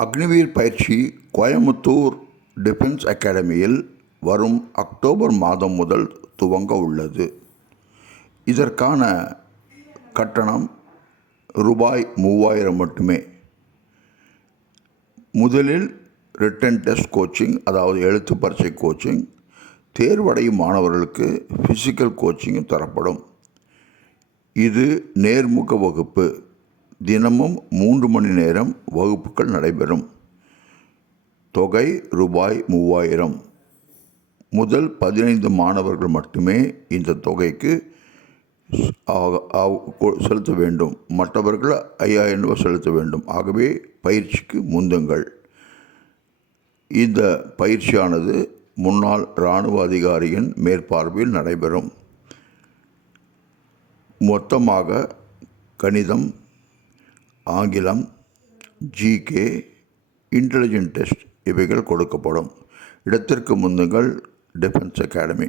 அக்னிவீர் பயிற்சி கோயமுத்தூர் டிஃபென்ஸ் அகாடமியில் வரும் அக்டோபர் மாதம் முதல் துவங்க உள்ளது. இதற்கான கட்டணம் ரூபாய் 3000 மட்டுமே. முதலில் ரிட்டன் டெஸ்ட் கோச்சிங், அதாவது எழுத்து பரீட்சை கோச்சிங், தேர்வடையும் மாணவர்களுக்கு ஃபிசிக்கல் கோச்சிங்கும் தரப்படும். இது நேர்முக வகுப்பு. தினமும் 3 மணி நேரம் வகுப்புகள் நடைபெறும். தொகை ரூபாய் 3000. முதல் 15 மாணவர்கள் மட்டுமே இந்த தொகைக்கு செலுத்த வேண்டும். மற்றவர்கள் 5000 ரூபாய் செலுத்த வேண்டும். ஆகவே பயிற்சிக்கு முந்துங்கள். இந்த பயிற்சியானது முன்னாள் இராணுவ அதிகாரியின் மேற்பார்வையில் நடைபெறும். மொத்தமாக கணிதம், ஆங்கிலம், ஜிகே, இன்டெலிஜென்ட் டெஸ்ட் இவைகள் கொடுக்கப்படும். இடத்திற்கு முந்துங்கள். Defence academy.